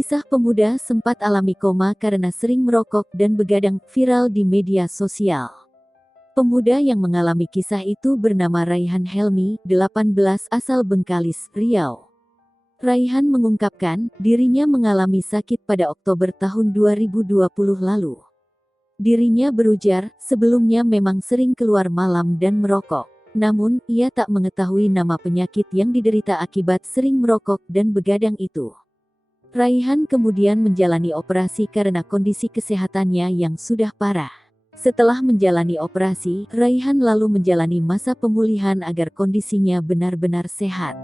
Kisah pemuda sempat alami koma karena sering merokok dan begadang viral di media sosial. Pemuda yang mengalami kisah itu bernama Raihan Helmi, 18, asal Bengkalis, Riau. Raihan mengungkapkan, dirinya mengalami sakit pada Oktober tahun 2020 lalu. Dirinya berujar, sebelumnya memang sering keluar malam dan merokok. Namun, ia tak mengetahui nama penyakit yang diderita akibat sering merokok dan begadang itu. Raihan kemudian menjalani operasi karena kondisi kesehatannya yang sudah parah. Setelah menjalani operasi, Raihan lalu menjalani masa pemulihan agar kondisinya benar-benar sehat.